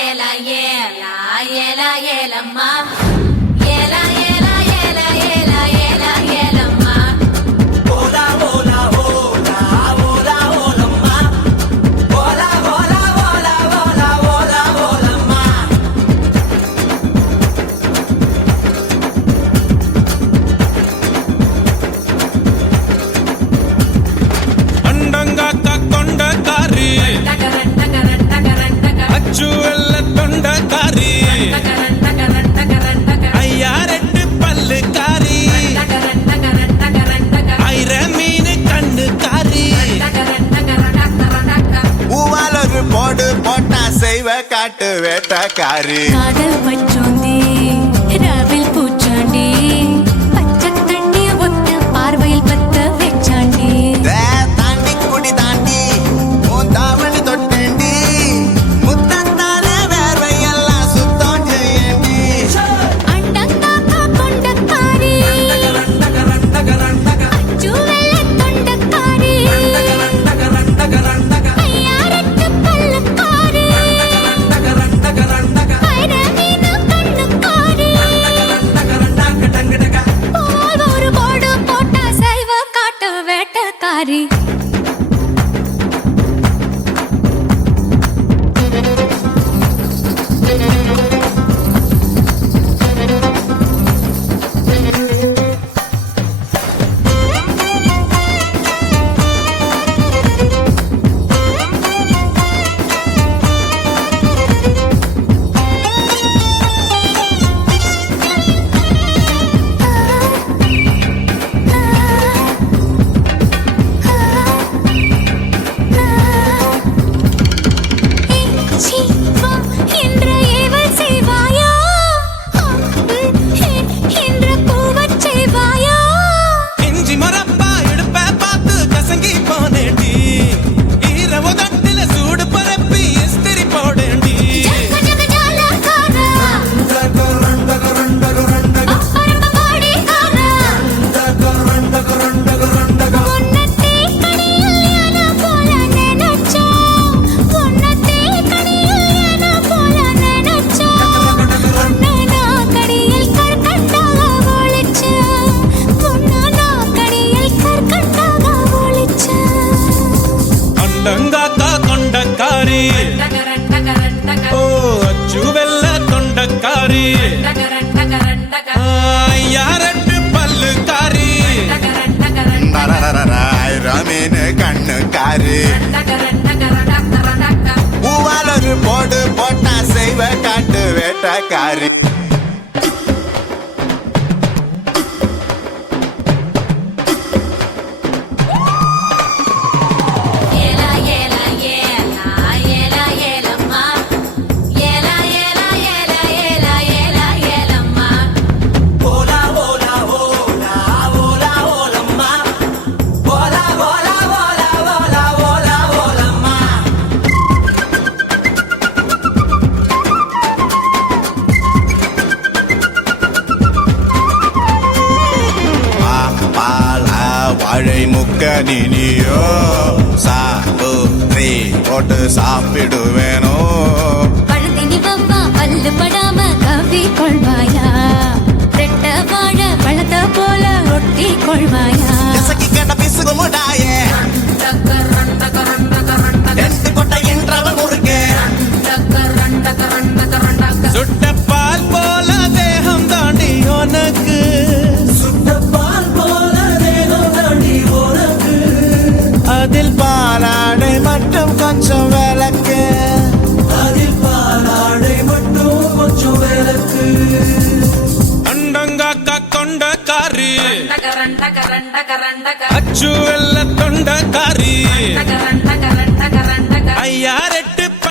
ஏலா ஏலா ஏலா ஏலம்மா ஏலா ஏலா ஏலா ஏலா ஏலா ஏலம்மா ஓலா ஓலா ஓலா ஓலா ஓலம்மா ஓலா ஓலா ஓலா ஓலா ஓலா ஓலம்மா அண்டங்காக்கா கொண்டக்காரி டகரன் டகரன் டகரன் டகரன் அச்சு வெள்ள தொண்டக்காரி டகரன் டகரன் டகரன் டகரன் ஐயா ரெண்டு பல்லுக்காரி டகரன் டகரன் டகரன் டகரன் ஐர மீன் கண்ணுக்காரி டகரன் டகரன் டகரன் டகரன் பூவால் ஒரு போடு போட்டா செய்வ காட்டு வேட்டக்காரி காதல் பச்சோந்தி ராவில் பூச்சாண்டி பச்சை தண்ணிய ஒத்த பார்வையில் பத்த வெச்சாண்டி தாண்டி குடி தாண்டி உன் தாவணி தொட்டேண்டி முத்தத்தால வேர்வையெல்லாம் சுத்தம் செய்யண்டி அண்டங்காக்கா கொண்டக்காரி டகரன் டகரன் டகரன் அச்சுவெள்ள தொண்டக்காரி டகரன் டகரன் டகரன் ஐயாரட்டு பல்லுக்காரி டகரன் டகரன் டகரன் ஐரமீன கண்ணுக்காரி டகரன் டக டங்க டக போல் ஒரு போடு போட்டா செய்வ காட்டு வேட்டக்காரி இஞ்சி மரப்பா இடுப்ப பார்த்து கசங்கி போனேண்டி ஈரவ தட்டில சூடு பரப்பி இஸ்திரி போடேண்டி டகரன் டகரன் டகரன் டகரன் டகரன் டகரன் அண்டங்காக்கா கொண்டக்காரி டகரன் டகரன் டகரன் ஓ அச்சு வெள்ள தொண்டக்காரி டகரன் டகரன் டகரன் ஐயா ரெண்டு பல்லுக்காரி டகரன் டகரன் ரமீன் கண்ணுக்காரி டகரன் டகரன் டகரன் டகரன் பூவால் ஒரு போடு போட்டா செய்வ காட்டு வேட்டக்காரி ஏலா ஏலா ஏலா ஏலா ஏலம்மா ஏலா ஏலா ஏலா ஏலா ஏலா ஏலம்மா ஓலா ஓலா ஓலா ஓலா ஓலம்மா ஓலா ஓலா ஓலா ஓலா ஓலா ஓலம்மா பால வாழை முக்க நினியோ சாப்பிட்ரி போட்டு சாப்பிடுவேனோ பழுதினி வவ்வா பல்லு படாம கவ்வி கொள்வாயா ரெட்ட வாழ பழத்த போல ஒட்டி கொள்வாயா எசக்கி கேட்ட பிசுகு முடாயே டகரன் டகரன் டகரன் ரெண்டு கொட்டை என்றவன் முறுக்கே டகரன் டகரன் டகரன் டகரன் சுட்ட பால் போல தேகம் தாண்டி உனக்கு சுட்ட பால் போல தேகம் தாண்டி உனக்கு அதில் பாலாடை மட்டும் கொஞ்சம் விளக்கு அதில் பாலாடை மட்டும் கொஞ்சம் விளக்கு அண்டங்காக்கா கொண்டக்காரி டகரன் டகரன் டகரன் டகரன் அச்சு வெள்ள தொண்டக்காரி டகரன்